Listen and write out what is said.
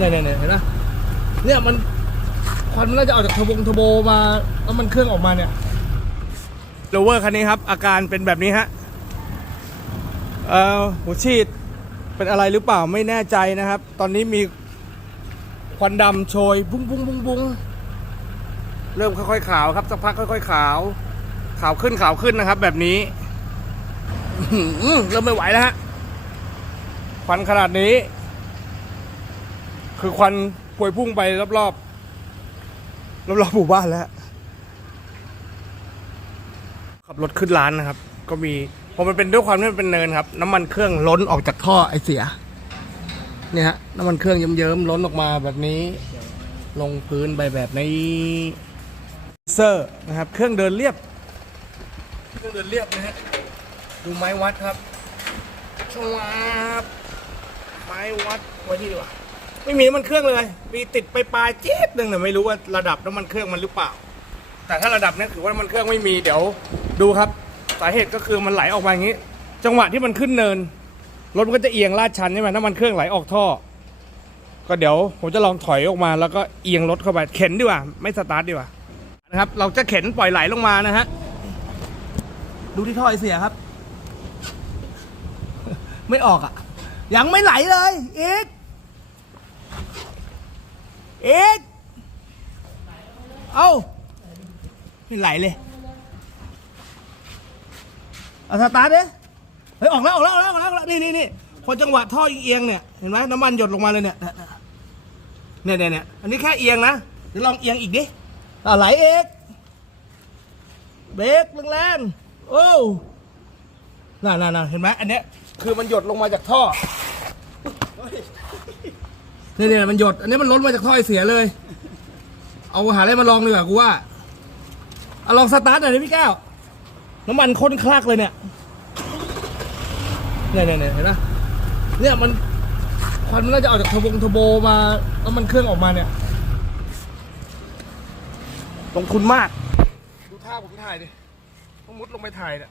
เนี่ยเนี่ยเนี่ยเห็นไหมเนี่ยมันควันมันน่าจะออกจากทบงทโบมาแล้วมันเครื่องออกมาเนี่ยโรเวอร์คันนี้ครับ อาการเป็นแบบนี้ฮะเอ่อหัวฉีดเป็นอะไรหรือเปล่าไม่แน่ใจนะครับ ตอนนี้มีควันดำโชยบุ้งบุ้งบุ้งบุ้งเริ่มค่อยๆขาวครับสักพักค่อยๆขาว ขาวขึ้นขาวขึ้นนะครับ แบบนี้เริ่มไม่ไหวแล้วฮะควันขนาดนี้ คือควันพวยพุ่งไปรอบๆรอบๆหมู่บ้านแล้ว ขับรถขึ้นร้านนะครับ ก็มีพอมันเป็นด้วยความที่มันเป็นเนินครับ น้ำมันเครื่องล้นออกจากท่อไอเสีย เนี่ยฮะน้ำมันเครื่องเยิ้มๆล้นออกมาแบบนี้ ลงพื้นไปแบบนี้เซอร์นะครับ เครื่องเดินเรียบ เครื่องเดินเรียบนะฮะดูไม้วัดครับชวาบไม้วัดไว้ที่ดีกว่า ไม่มีน้ำมันเครื่องเลย มีติดไปปลายๆจี๊ดหนึ่งแต่ไม่รู้ว่าระดับน้ำมันเครื่องมันหรือเปล่า แต่ถ้าระดับนี้ถือว่าน้ำมันเครื่องไม่มีเดี๋ยวดูครับ สาเหตุก็คือมันไหลออกมาอย่างนี้ จังหวะที่มันขึ้นเนินรถมันก็จะเอียงลาดชันใช่ไหมน้ำมันเครื่องไหลออกท่อ ก็เดี๋ยวผมจะลองถอยออกมาแล้วก็เอียงรถเข้าไปเข็นดีกว่าไม่สตาร์ทดีกว่านะครับ เราจะเข็นปล่อยไหลลงมานะฮะดูที่ท่อไอเสียครับ ไม่ออกอะ ยังไม่ไหลเลยอีก เอีกเอาไม่ไหลเลย เอาสตาร์ทดิเฮ้ยออกแล้วออกแล้วออกแล้วออกแล้วออกแล้วนี่นี่นี่พอจังหวะท่อเอียงเนี่ยเห็นไหมน้ำมันหยดลงมาเลยเนี่ยเนี่ยเนี่ยเนี่ยอันนี้แค่เอียงนะเดี๋ยวลองเอียงอีกดิอ่าไหลเอ็กเบรกแรงๆโอ้น่าน่าน่าเห็นไหมอันเนี้ยคือมันหยดลงมาจากท่อ เนี่ยเนี่ยมันหยด อันนี้มันล้นมาจากท่อไอเสียเลย เอาหาอะไรมาลองดีกว่ากูว่าเอาลองสตาร์ทหน่อยดิพี่แก้ว น้ำมันข้นคลักเลยเนี่ย เนี่ยเนี่ยเนี่ยเห็นไหมเนี่ยมันควันมันน่าจะออกจากทบงทโบมาแล้วมันเครื่องออกมาเนี่ยลงทุนมาก ดูท่าผมถ่ายดิ ต้องมุดลงไปถ่ายเนี่ย